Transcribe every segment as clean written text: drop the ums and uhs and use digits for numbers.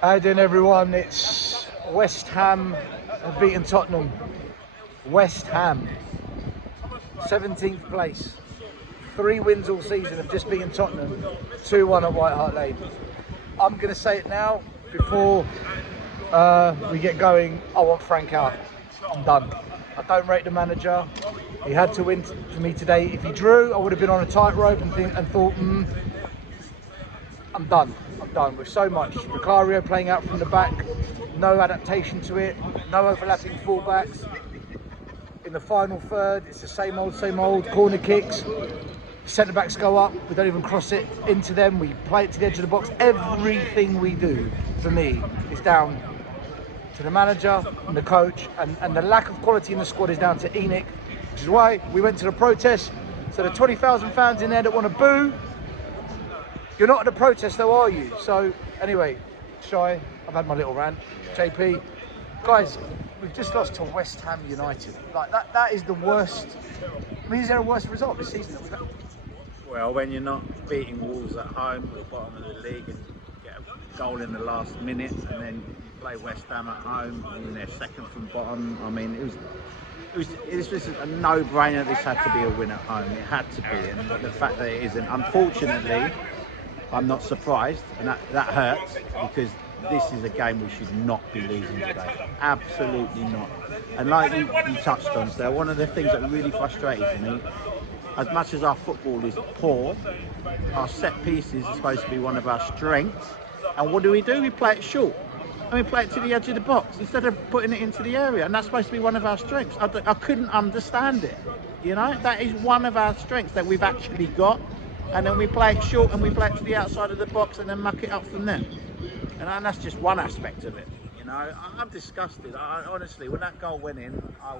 How you doing, everyone? It's West Ham have beaten Tottenham. West Ham, 17th place. 3 wins all season, have just beaten Tottenham 2-1 at White Hart Lane. I'm going to say it now before we get going. I want Frank out. I'm done. I don't rate the manager. He had to win for me today. If he drew, I would have been on a tightrope and thought, I'm done. I'm done with so much. Vicario playing out from the back, no adaptation to it, no overlapping fullbacks. In the final third, it's the same old. Corner kicks, centre backs go up, we don't even cross it into them, we play it to the edge of the box. Everything we do, for me, is down to the manager and the coach, and the lack of quality in the squad is down to Enoch, which is why we went to the protest. So the 20,000 fans in there that want to boo, you're not at a protest though, are you? So anyway, Shy, I've had my little rant. JP, guys, we've just lost to West Ham United. Like that is the worst. I mean, is there a worse result this season that we've had? Well, when you're not beating Wolves at home at the bottom of the league and get a goal in the last minute, and then you play West Ham at home and they're second from bottom. I mean, it was a no-brainer. This had to be a win at home. It had to be, and the fact that it isn't, unfortunately, I'm not surprised, and that hurts, because this is a game we should not be losing today. Absolutely not. And like you touched on, so one of the things that really frustrated me, as much as our football is poor, our set pieces are supposed to be one of our strengths. And what do? We play it short. And we play it to the edge of the box instead of putting it into the area. And that's supposed to be one of our strengths. I couldn't understand it. You know, that is one of our strengths that we've actually got. And then we play it short and we play it to the outside of the box and then muck it up from there. And that's just one aspect of it. You know, I'm disgusted. Honestly, when that goal went in, I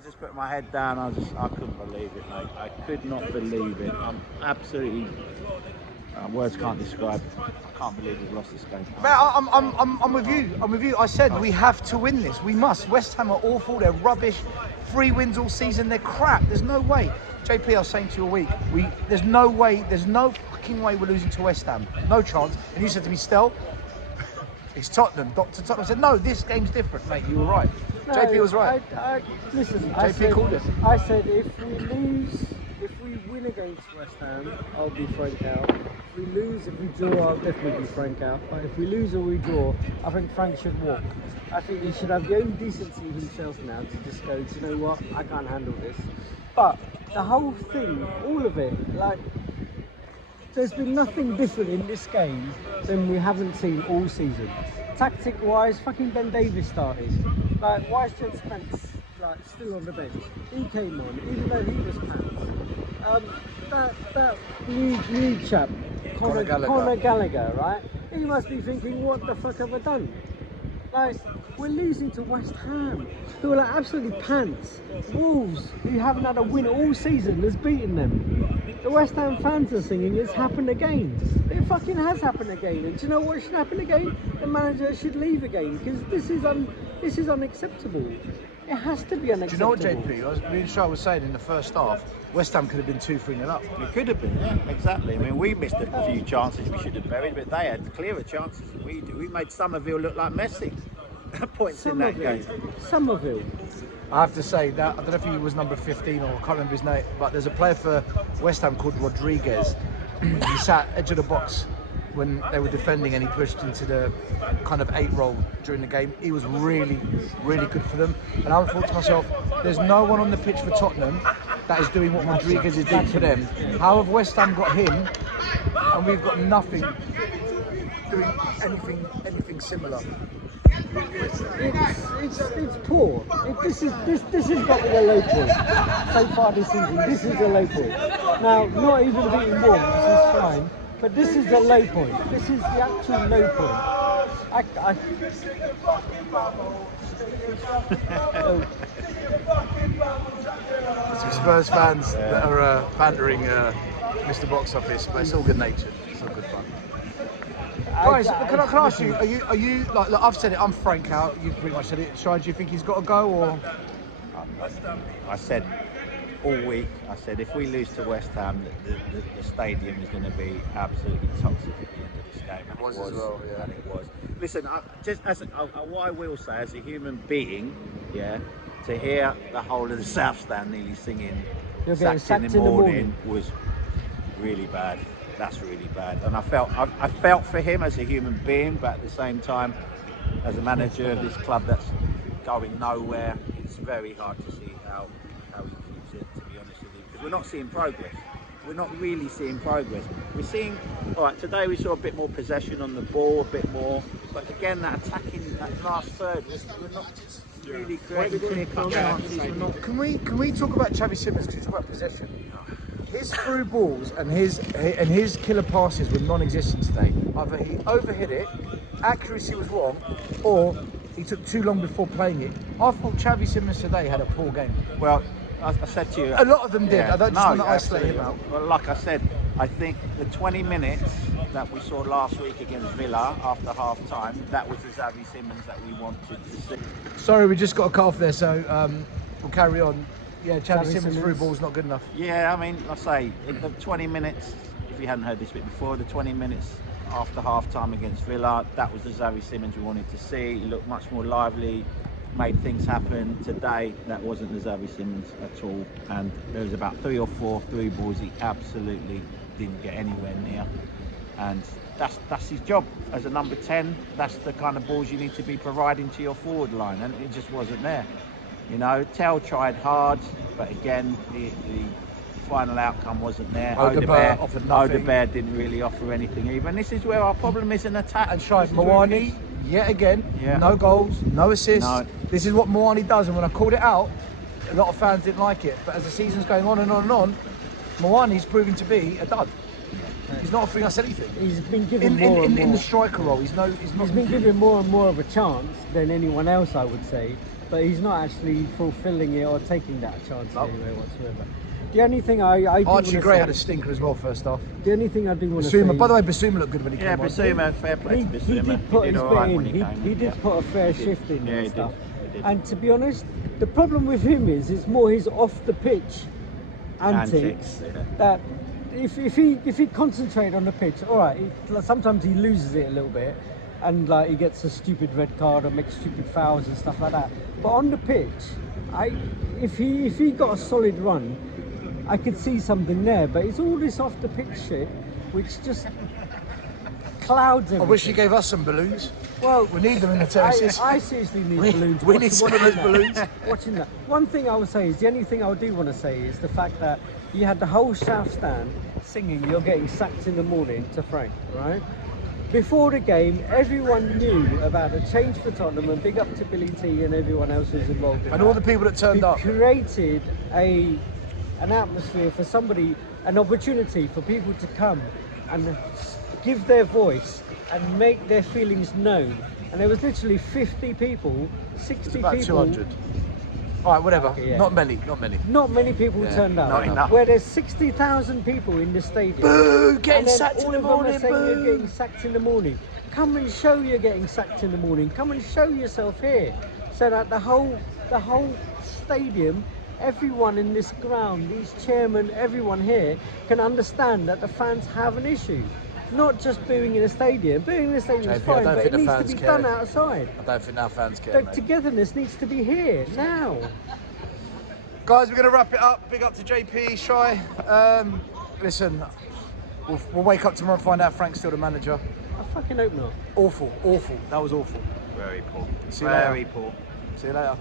just put my head down. I couldn't believe it, mate. I could not believe it. I'm absolutely, words can't describe. I can't believe we've lost this game. I'm with you. I'm with you. I said we have to win this. We must. West Ham are awful. They're rubbish. 3 wins all season. They're crap. There's no way. JP, I was saying to you all week, there's no way, there's no fucking way we're losing to West Ham. No chance. And you said to me, Stel, it's Tottenham. Dr. Tottenham said, no, this game's different, mate. You were right. No, JP was right. Listen, JP called it. I said if we win against West Ham, I'll be Frank out. If we lose, if we draw, I'll definitely be Frank out. But if we lose or we draw, I think Frank should walk. I think he should have the own decency himself now to just go, do you know what, I can't handle this. But the whole thing, all of it, like, there's been nothing different in this game than we haven't seen all season. Tactic-wise, fucking Ben Davies started. Like, why is Jen Spence still on the bench? He came on, even though he was pants. That new chap, Conor Gallagher, right? He must be thinking, what the fuck have I done? Like, we're losing to West Ham, who are like absolutely pants. Wolves, who haven't had a win all season, has beaten them. The West Ham fans are singing, it's happened again. It fucking has happened again. And do you know what should happen again? The manager should leave again, because this is unacceptable. It has to be unacceptable. Do you know what, JP? Me and Shah was saying in the first half, West Ham could have been 2-3-0 up. It could have been, yeah, exactly. I mean, we missed a few chances we should have buried, but they had clearer chances than we do. We made Somerville look like Messi. Points in that game. Somerville. I have to say that, I don't know if he was number 15 or I can't remember his name, but there's a player for West Ham called Rodriguez. He sat edge of the box when they were defending and he pushed into the kind of 8 role during the game. He was really, really good for them. And I thought to myself, there's no one on the pitch for Tottenham that is doing what Rodriguez is doing for them. How have West Ham got him and we've got nothing doing anything similar? It's poor. This has got to be a low point so far this season. This is a low point. Now, not even beating Wolves is fine, but this is the low point. This is the actual low point. Some Spurs fans that are bantering Mr. Box Office, but it's all good natured. It's all good fun. Guys, can I ask you? Are you like I've said it? I'm Frank out. You pretty much said it. Shai, do you think he's got to go, or? I said all week. I said if we lose to West Ham, the stadium is going to be absolutely toxic at the end of this game. And It was as well, yeah. And it was. Listen, what I will say, as a human being, yeah, to hear the whole of the South Stand nearly singing You're getting sacked in the morning was really bad. That's really bad. And I felt for him as a human being, but at the same time, as a manager of this club that's going nowhere, it's very hard to see how he keeps it, to be honest with you, because we're not seeing progress. We're not really seeing progress. We're seeing, all right, today we saw a bit more possession on the ball, a bit more, but again, that attacking, that last third, we're not really creating clear-cut chances. Can we talk about Xavi Simons? Because we talk about possession. His through balls and his killer passes were non-existent today. Either he overhit it, accuracy was wrong, or he took too long before playing it. I thought Xavi Simons today had a poor game. Well, I said to you, a lot of them did. Yeah, I don't just want to isolate him out. Well, like I said, I think the 20 minutes that we saw last week against Villa after half time, that was the Xavi Simons that we wanted to see. Sorry, we just got a cut off there, so we'll carry on. Yeah, Xavi Simons through ball's not good enough. Yeah, I mean, I say, in the 20 minutes, if you hadn't heard this bit before, the 20 minutes after half time against Villa, that was the Xavi Simons we wanted to see. He looked much more lively, made things happen. Today, that wasn't the Xavi Simons at all. And there was about 3 or 4 through balls he absolutely didn't get anywhere near. And that's his job as a number 10. That's the kind of balls you need to be providing to your forward line, and it just wasn't there. You know, Tell tried hard, but again, the final outcome wasn't there. Odegaard offered nothing. Odegaard didn't really offer anything either. And this is where our problem is in attack. And Shai Moani, yet again, no goals, no assists. No. This is what Moani does, and when I called it out, a lot of fans didn't like it. But as the season's going on and on and on, Moani's proving to be a dud. He's not offering us anything. He's been given more and more. In the striker role, he's been given more and more of a chance than anyone else, I would say. But he's not actually fulfilling it or taking that chance anyway whatsoever. The only thing I Archie Gray had a stinker as well first half. The only thing I do want to say... By the way, Basuma looked good when he came on. Yeah, Basuma, fair play to Basuma. He did put his bit in. He did put a fair shift in and stuff. And to be honest, the problem with him is it's more his off-the-pitch antics. That if he concentrated on the pitch, all right, sometimes he loses it a little bit. And like he gets a stupid red card or makes stupid fouls and stuff like that. But on the pitch, if he got a solid run, I could see something there. But it's all this off the pitch shit, which just clouds everything. I wish he gave us some balloons. Well, we need them in the terraces. I seriously need balloons. We need some of those balloons. Watching that. One thing I would say is, the only thing I do want to say is the fact that you had the whole South Stand singing "You're getting sacked in the morning" to Frank, right? Before the game, everyone knew about the change for Tottenham, and big up to Billy T and everyone else who's involved in and all the people that turned up. Created an atmosphere for somebody, an opportunity for people to come and give their voice and make their feelings known. And there was literally 50 people, 60 about people. 200. All right, whatever. Okay, yeah. Not many. Not many people turned up. Not enough. Where there's 60,000 people in the stadium. Boo! Getting sacked in the morning. You're getting sacked in the morning. Come and show you're getting sacked in the morning. Come and show yourself here, so that the whole stadium, everyone in this ground, these chairmen, everyone here can understand that the fans have an issue. Not just booing in a stadium. Booing in a stadium is fine, but it needs to be done outside. I don't think our fans care. The togetherness needs to be here, now. Guys, we're going to wrap it up. Big up to JP, Shai. Listen, we'll wake up tomorrow and find out Frank's still the manager. I fucking hope not. Awful. That was awful. Very poor. See you later. Very poor. See you later.